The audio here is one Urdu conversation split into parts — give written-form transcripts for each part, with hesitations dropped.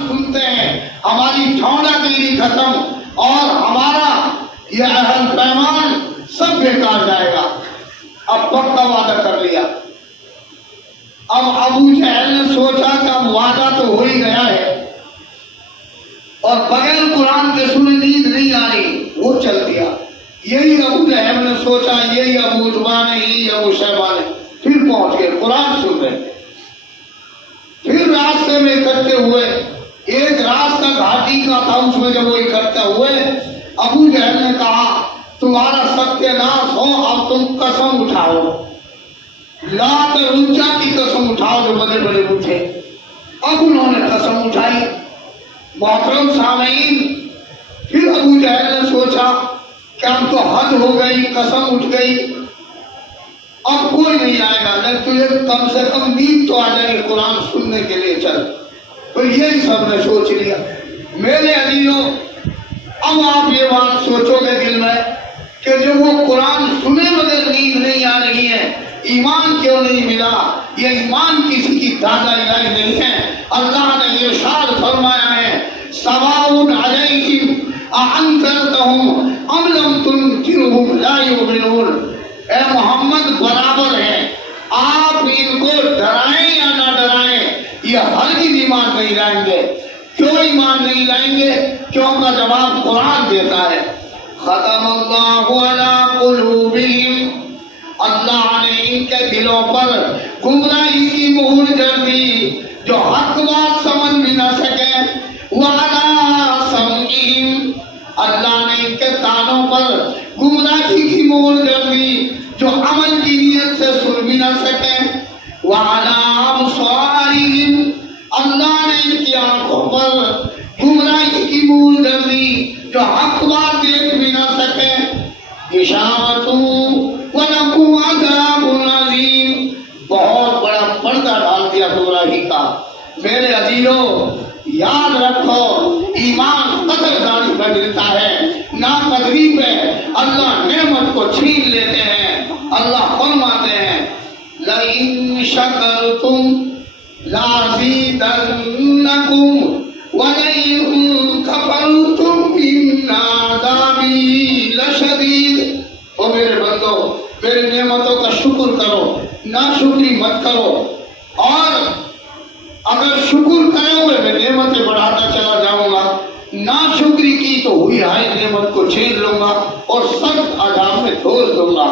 سنتے ہیں ہماری ٹھونڈا گیری ختم اور ہمارا یہ عہد پیمان سب بیکار جائے گا. اب پکا وعدہ کر لیا. اب ابو جہل نے سوچا کہ اب وعدہ تو ہو ہی گیا ہے اور بغیر قرآن کے سنے نیند نہیں آئی، وہ چل دیا. یہی ابو جہل نے سوچا یہی ابو عتبہ نے یہی ابو شیبہ نے پھر پہنچ گئے قرآن سن رہے. پھر راستے میں اکٹھے ہوئے. ایک راستہ گھاٹی کا تھا، اس میں جب وہ اکٹھے ہوئے ابو جہل نے کہا تمہارا ستیہ ناش ہو، اب تم قسم اٹھاؤ، لات رجا کی قسم اٹھاؤ جو بڑے بڑے اٹھے. اب انہوں نے قسم اٹھائی. محترم سامعین، پھر ابو جہل نے سوچا کہ اب تو حد ہو گئی، قسم اٹھ گئی، اب کوئی نہیں آئے گا، نہیں تجھے کم سے کم نیند تو آ جائے گی قرآن سننے کے لیے، چل. تو یہی سب نے سوچ لیا. میرے عزیزوں، اب آپ یہ بات سوچو گے دل میں کہ جب وہ قرآن سنے بغیر نیند نہیں آ رہی ہے، ایمان کیوں نہیں ملا؟ یہ ایمان کسی کی دادا الہی نہیں ہے. اللہ نے ارشاد فرمایا ہے سواء علیہم اانذرتہم ام لم تنذرہم لا یؤمنون. اے محمد برابر ہے، آپ ان کو ڈرائیں یا نہ ڈرائیں یہ ہرگز ایمان نہیں لائیں گے. کیوں ایمان نہیں لائیں گے؟ کیوں کا جواب قرآن دیتا ہے. ختم اللہ علی قلوبہم، اللہ نے ان کے دلوں پر گمراہی کی مہر جڑ دی جو حق بات سمجھ بھی نہ سکے. وعلی سمعہم، اللہ نے ان کے کانوں پر گمراہی کی مہر جڑ دی جو عمل کی نیت سے سن بھی نہ سکے. وعلی ابصارہم، اللہ نے ان کی آنکھوں پر گمراہی کی مہر جڑ دی جو حق بات دیکھ بھی نہ سکے. غشاوۃ وَلَهُمْ عَذَابٌ عَظِيمٌ، بہت بڑا پردہ ڈال دیا گمراہی کا. میرے عزیزوں، یاد رکھو ایمان قدردانی پہ ملتا ہے، ناقدری پہ اللہ نعمت کو چھین لیتے ہیں. اللہ فرماتے ہیں لَإِن شَكَرْتُمْ لَأَزِيدَنَّكُمْ وَلَئِن كَفَرْتُمْ إِنَّ عَذَابِي لَشَدِيدٌ. او میرے بندو، میری نعمتوں کا شکر کرو، ناشکری مت کرو. اور اگر شکر کرے ہوئے میں نعمتیں بڑھاتا چلا جاؤں گا، ناشکری کی تو ہوئی ہائے نعمت کو چھین لوں گا اور سخت عذاب میں ڈھول دوں گا.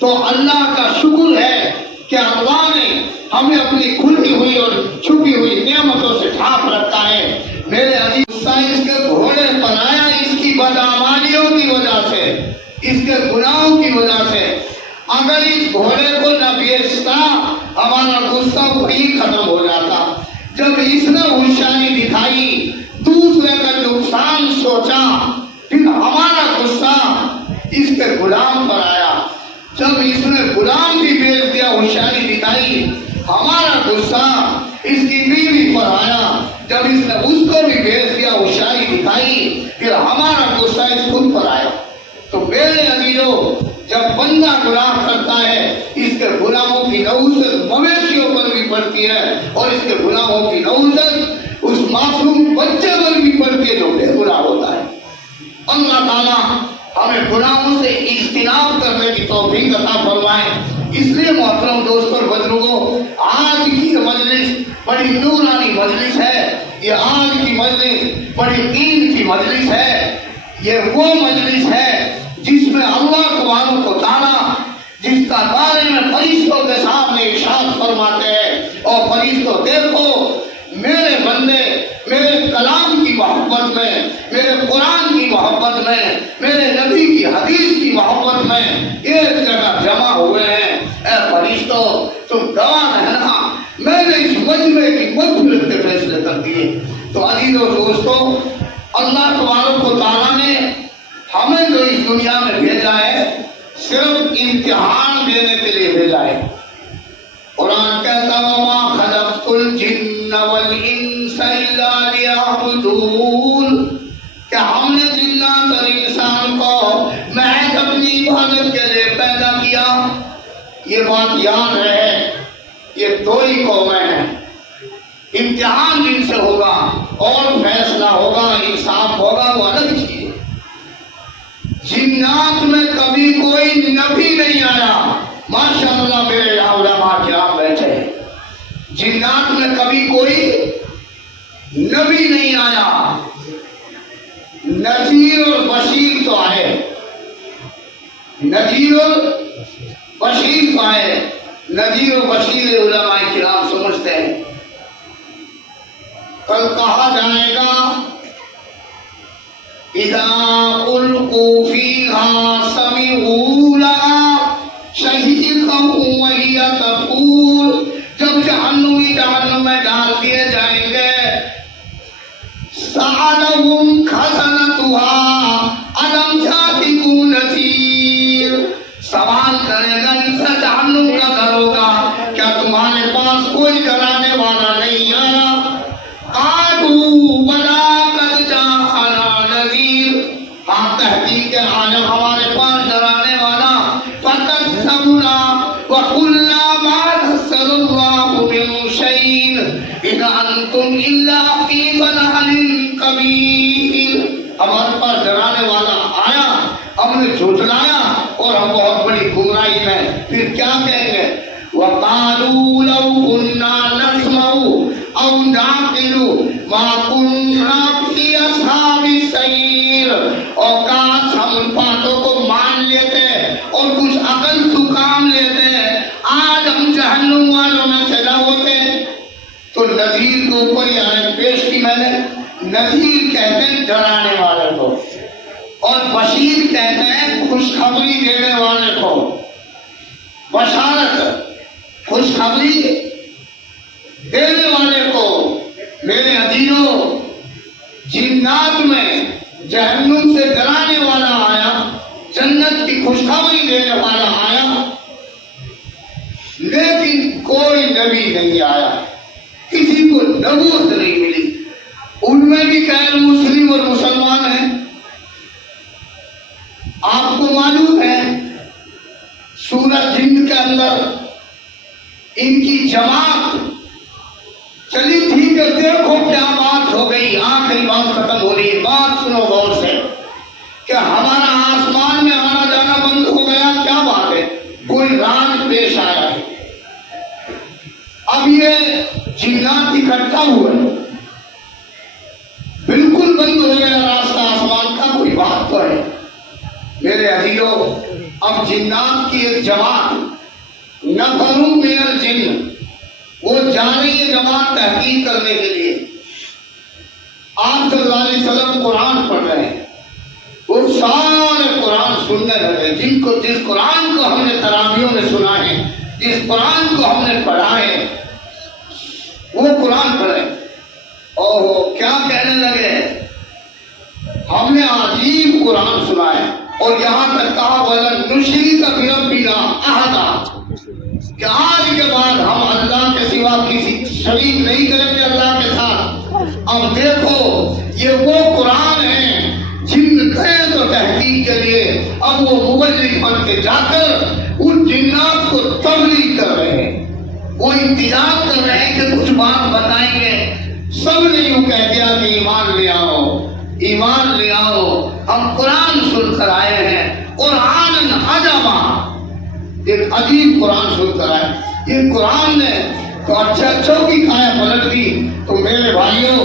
تو اللہ کا شکر ہے کہ اللہ نے ہمیں اپنی کھلی ہوئی اور چھپی ہوئی نعمتوں سے ڈھانپ رکھا ہے. میرے عزیز، اس کے گھوڑے پر آیا اس کی بدعمالیوں کی وجہ سے، اس کے گناہوں کی وجہ سے. اگر اس گھوڑے کو نہ بیچتا ہمارا غصہ وہی ختم ہو جاتا. جب اس نے ہوشیاری دکھائی، دوسرے کا نقصان سوچا، پھر ہمارا غصہ اس کے غلام پر آیا. جب اس نے غلام بھی بیچ دیا، ہوشیاری دکھائی، ہمارا غصہ اس کی بیوی پر آیا. جب اس نے اس کو بھی بیچ دیا، ہوشیاری دکھائی، پھر ہمارا غصہ اس خود پر آیا. تو میرے عزیزوں، جب بندہ گناہ کرتا ہے اس کے گناہوں کی نحوست مویشیوں پر بھی پڑتی ہے اور اس کے گناہوں کی نحوست اس معصوم بچے پر بھی پڑتی ہے جو بے گناہ ہوتا ہے. اللہ تعالیٰ ہمیں گناہوں سے اجتناب کرنے کی توفیق عطا فرمائے. اس لیے محترم دوستوں اور بزرگوں، آج کی مجلس بڑی نورانی مجلس ہے. یہ آج کی مجلس بڑی دین کی مجلس ہے. یہ وہ مجلس ہے جس میں اللہ تبارک و تعالیٰ جس کا بارے میں فرشتوں کے سامنے ارشاد فرماتے ہیں اور فرشتوں دیکھو میرے بندے میرے کلام کی محبت میں، میرے قرآن کی محبت میں، میرے نبی کی حدیث کی محبت میں ایک جگہ جمع ہوئے ہیں. اے فرشتوں، تم گواہ رہنا میں نے اس مجمع کی مغفرت کے فیصلے کر دیے. تو عزیزوں دوستوں، اللہ تبارک و تعالیٰ نے ہمیں جو اس دنیا میں بھیجا ہے صرف امتحان دینے کے لیے بھیجا ہے. قرآن کہتا ہے وَمَا خَلَقْتُ الْجِنَّ وَالْإِنسَ إِلَّا لِيَعْبُدُونَ، کہ ہم نے جنات اور انسان کو محض اپنی عبادت کے لیے پیدا کیا. یہ بات یاد رہے، یہ دو ہی قومیں ہیں، امتحان جن سے ہوگا اور فیصلہ ہوگا، انصاف ہوگا، وہ الگ چیز ہے۔ جنات میں کبھی کوئی نبی نہیں آیا، ماشاءاللہ میرے یہاں علماء کرام بیٹھے ہیں، جنات میں کبھی کوئی نبی نہیں آیا، نذیر اور بشیر تو آئے، نذیر اور بشیر تو آئے، نذیر و بشیر علماء کرام سمجھتے ہیں۔ کل کہا جائے گا اذا القوا فيها سمعوا لها شهيقا وهي تقول، جب جہنمی جہنم میں ڈال دیے جائیں گے، سألهم خزنتها ألم يأتكم نذير، سوال کرے گا ان سے جہنم کا دروگا، کیا تمہارے پاس کوئی ڈرانے والا نہیں آیا؟ قالوا بلى قد جاءنا نذير، ہاں تحقیق آیا ہمارے پاس ڈرانے والا، فكذبنا وقلنا ما نزل الله من شيء إن أنتم إلا في ضلال كبير، ہمارے پاس ڈرانے والا آیا، ہم نے جھٹلایا اور ہم بہت بڑی گمراہی میں، پھر کیا کہیں گے؟ وقالوا لو كنا نسمع أو نعقل ما كنا في أصحاب السعير، اور کاش ہم ان باتوں کو مان لیتے اور کچھ عقل سے کام لیتے، آج ہم جہنم والوں میں سے نہ ہوتے۔ تو نذیر کے اوپر یہ آیت پیش کی میں نے، نذیر کہتے ہیں ڈرانے والے کو، اور بشیر کہتے ہیں خوشخبری دینے والے کو، بشارت خوشخبری دینے والے کو۔ میرے عزیزوں، جنات میں جہنم سے ڈرانے والا آیا، جنت کی خوشخبری دینے والا آیا، لیکن کوئی نبی نہیں آیا، کسی کو نبوت نہیں ملی۔ ان میں بھی غیر مسلم اور مسلمان ہیں۔ آپ کو معلوم ہے سورج جن کے اندر ان کی جماعت چلی تھی کہ دیکھو کیا بات ہو گئی، آخری بات ختم ہو رہی ہے، بات سنو غور سے، کہ ہمارا آسمان میں آنا جانا بند ہو گیا، کیا بات ہے؟ کوئی راز پیش آیا ہے۔ اب یہ جنات اکٹھا ہوئے، بالکل بند ہو گیا راستہ آسمان کا، کوئی بات تو ہے۔ میرے عزیزوں، اب جنات کی ایک جماعت، نفر من الجن، وہ جا رہی ہے جماعت تحقیق کرنے کے لیے۔ آپ صلی اللہ علیہ وسلم قرآن پڑھ رہے ہیں، وہ سارے قرآن سننے لگے، جس قرآن کو ہم نے تراویحوں میں سنا ہے، جس قرآن کو ہم نے پڑھا ہے، وہ قرآن پڑھے۔ اوہ کیا کہنے لگے؟ ہم نے عجیب قرآن سنا ہے، اور یہاں تک کہا وَلَنُشْرِكَ بِرَبِّنَا أَحَدًا، کہ آج کے بعد ہم اللہ کے سوا کسی شریک نہیں کریں گے اللہ کے ساتھ۔ اب دیکھو یہ وہ قرآن ہے جن گئے تو تحقیق کے لیے، اب وہ مبلغ بن کے جا کر ان جنات کو تبلیغ کر رہے ہیں، وہ انتظار کر رہے ہیں کہ کچھ بات بتائیں گے۔ سب نے یوں کہہ دیا کہ ایمان لے آؤ، ایمان لے آؤ، ہم قرآن سن کر آئے ہیں، قرآن عجبا، ایک عجیب قرآن سن کر آئے۔ یہ قرآن نے تو اچھوں کی کھایا پلٹ دی۔ تو میرے بھائیوں،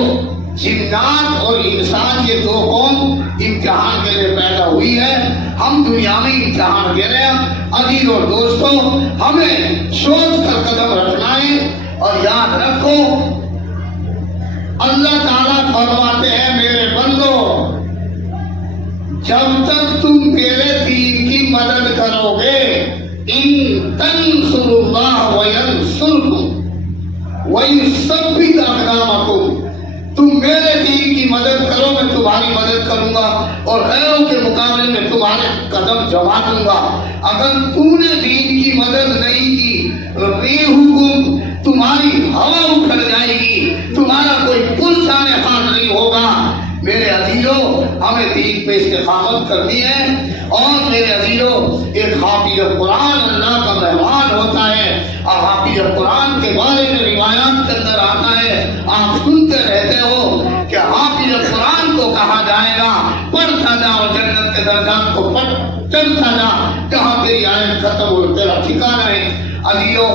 جنات اور انسان یہ دو قوم امتحان کے لیے پیدا ہوئی ہے، ہم دنیا میں امتحان دے رہے ہیں۔ عزیز اور دوستوں، ہمیں سوچ کر قدم رکھنا ہے، اور یاد رکھو اللہ تعالیٰ فرماتے ہیں میرے بندو، جب تک تم میرے دین کی مدد کرو گے، ان تنصروا اللہ وینصرکم ویثبت اقدامکم، تم میرے دین کی مدد کرو میں تمہاری مدد کروں گا، اور غیروں کے مقابلے میں تمہارے قدم جما دوں گا۔ اگر تم نے دین کی مدد نہیں کی، ریحکم، تمہاری ہوا اکھڑ جائے گی، تمہارا کوئی پل سانے ہاتھ نہیں ہوگا۔ میرے عزیزوں، ہمیں دین پہ استقامت کرنی ہے، اور میرے عزیزوں، ایک حافظ قرآن اللہ کا مہمان اور حافظ قرآن کے بارے میں روایات کے اندر آتا ہے، آپ سنتے رہتے ہو کہ حافظ قرآن کو کہا جائے گا پڑھتا جا اور جنت کے درجات کو چلتا جا، جہاں تیری آیت ختم ہو تیرا ٹھکانہ ہے۔ عزیزو،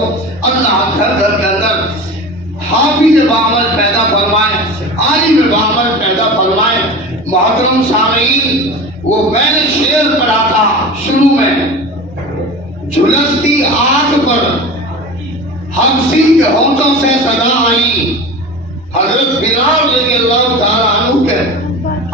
اللہ گھر گھر کے اندر حافظ بعمل پیدا فرمائے، عالم بعمل پیدا فرمائے۔ محترم سامعین، وہ میں نے شعر پڑھا تھا شروع میں، جھلستی آگ پر حبشی کے ہونٹوں سے صدا آئی، حضرت بلال رضی اللہ تعالیٰ عنہ کے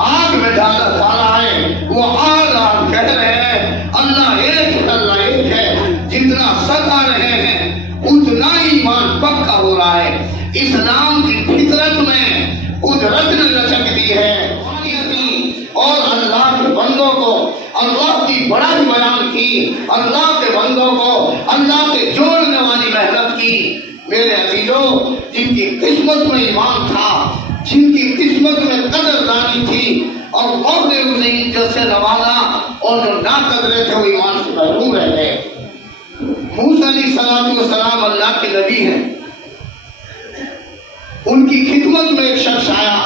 آگ میں ڈالا جا رہا ہے، وہ آگ کہہ رہے ہیں اللہ ایک ہے، اللہ ایک ہے، جتنا ستا رہے ہیں اتنا ایمان پکا ہو رہا ہے۔ اسلام کی فطرت میں قدرت نے لچک دی ہے، اور اللہ کے بندوں کو اللہ کی بڑائی بیان کی، اللہ کے بندوں کو اللہ سے جوڑنے والی محنت کی۔ میرے عزیزوں، جن کی قسمت میں ایمان تھا، جن کی قسمت میں قدردانی تھی، اور اللہ نے انہیں عزت سے نوازا، اور جو ناقدرے تھے وہ ایمان سے محروم رہ گئے۔ موسیٰ علیہ السلام اللہ کے نبی ہیں، ان کی خدمت میں ایک شخص آیا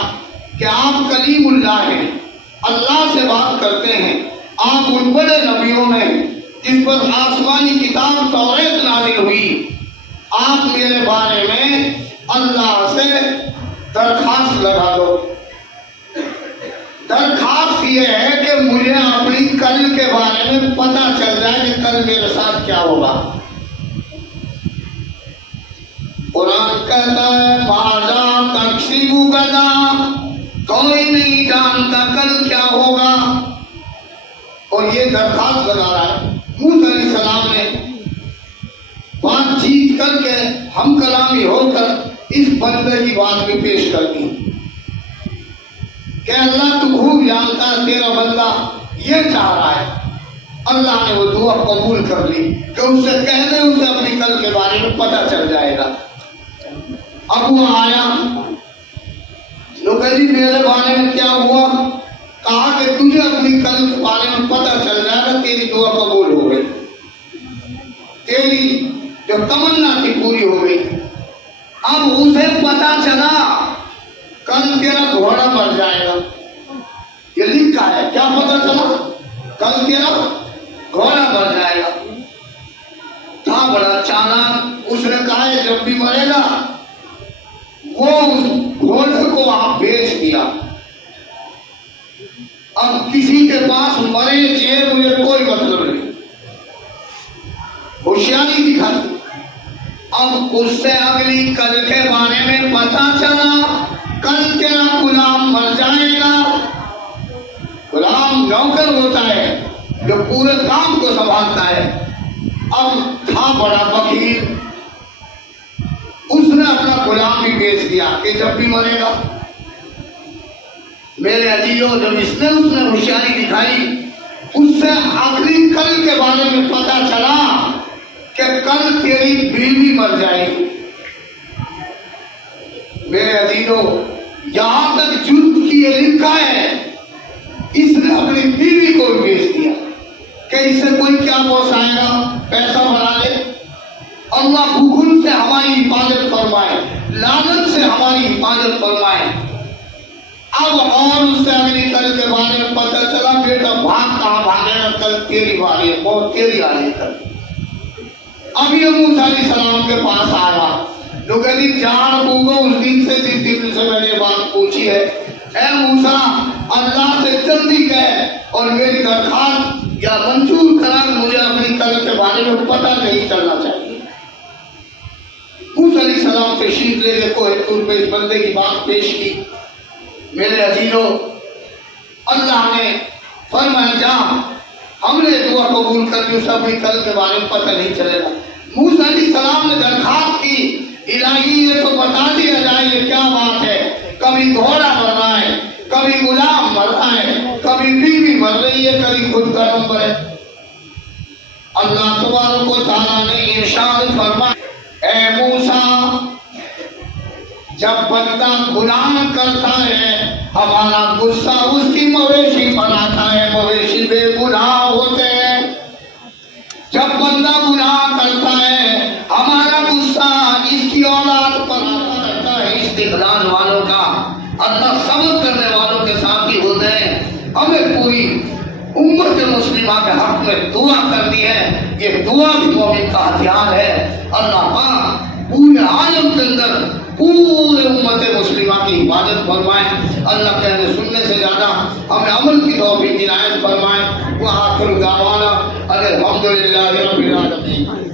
کہ آپ کلیم اللہ ہیں، اللہ سے بات کرتے ہیں، آپ ان بڑے نبیوں میں جس پر آسمانی کتاب توریت نازل ہوئی، آپ میرے بارے میں اللہ سے درخواست لگا دو۔ درخواست یہ ہے کہ مجھے اپنی کل کے بارے میں پتہ چل جائے کہ کل میرے ساتھ کیا ہوگا۔ قرآن کہتا ہے ماذا تکسب غدا، کوئی نہیں جانتا کل کیا ہوگا، اور یہ درخواست لگا رہا ہے۔ موسیٰ علیہ السلام نے بات چیت کر کے ہم کلامی ہو کر اس بندے کی بات بھی پیش کر دی کہ اللہ تو خوب جانتا ہے تیرا بندہ یہ چاہ رہا ہے۔ اللہ نے وہ دعا قبول کر لی کہ اس سے کہہ دے اسے اپنی کل کے بارے میں پتہ چل جائے گا۔ اب وہ آیا، لوگ جی میرے بارے میں کیا ہوا؟ کہا کہ تجھے اپنی کل کے بارے میں پتہ چل جائے گا، تیری دعا قبول ہو گئی، تیری جو تمنا تھی پوری ہو گئی۔ اب اسے پتہ چلا کل تیرا گھوڑا مر جائے گا، یہ لکھا ہے، کیا پتہ چلا؟ کل تیرا گھوڑا مر جائے گا۔ تھا بڑا چالاک، اس نے کہا ہے جب بھی مرے گا وہ گھوڑے کو آپ بیچ دیا، اب کسی کے پاس مرے جیے مجھے کوئی مطلب نہیں، ہوشیاری دکھائی۔ اب اس سے اگلی کل کے بارے میں پتہ چلا کل تیرا غلام مر جائے گا۔ غلام نوکر ہوتا ہے جو پورے کام کو سنبھالتا ہے۔ اب تھا بڑا بخیل، اس نے اپنا غلام بھی بیچ دیا کہ جب بھی مرے گا۔ میرے عزیزوں، جب اس نے ہوشیاری دکھائی، اس سے آخری کل کے بارے میں پتہ چلا کہ کل تیری بیوی مر جائے گی۔ میرے عزیزوں، یہاں تک جرم کی یہ لکھا ہے، اس نے اپنی بیوی کو بھی بیچ دیا کہ اس سے کوئی کیا پہنچائے گا، پیسہ بنا لے۔ اللہ بخل سے ہماری حفاظت فرمائے، لعنت سے ہماری حفاظت فرمائے۔ اب اور اس سے اگلی کل کے بارے میں پتہ چلا، بیٹا بھاگ کہاں بھاگے گا، کل تیری باری ہے، بہت تیری آ رہی کل۔ اب یہ موسیٰ علیہ السلام کے پاس آیا، لوگ کہتے جان بوگو اس دن سے جس دن سے میں نے بات پوچھی ہے، اے موسیٰ اللہ سے جلدی کہہ اور میری درخواست یا منظور کرا، مجھے اپنی کل کے بارے میں پتہ نہیں چلنا چاہیے۔ موسیٰ علیہ السلام تشریف لے گئے کوہ طور پہ اس بندے کی بات پیش کی۔ میرے عزیزوں، اللہ نے فرمایا جا، ہم نے دعا قبول کر دی، اسے اپنی کل کے بارے میں پتہ نہیں چلے گا۔ موسیٰ علیہ السلام نے درخواست کی، الہی یہ تو بتا دیا جائے یہ کیا بات ہے، کبھی گھوڑا مر رہا ہے، کبھی غلام مر رہا ہے، کبھی بیوی مر رہی ہے، کبھی خود کا نمبر ہے۔ اللہ تبارک و تعالیٰ نے ارشاد فرمایا، اے موسیٰ جب بندہ گناہ کرتا ہے ہمارا غصہ اس کی مویشی پر آتا ہے، مویشی بے گناہ ہوتے ہیں۔ جب بندہ گناہ کرتا ہے ہمارا ہیں. ہمیں پوری امت مسلمہ کے حق میں دعا کرنی ہے. یہ دعا بھی مومن کا ہتھیار ہے. اللہ پاک پورے عالم کے اندر پورے امت مسلمہ کی حفاظت فرمائے. اللہ کہنے سننے سے زیادہ ہمیں عمل کی توفیق عنایت فرمائے. وآخر دعوانا الحمدللہ رب العالمین.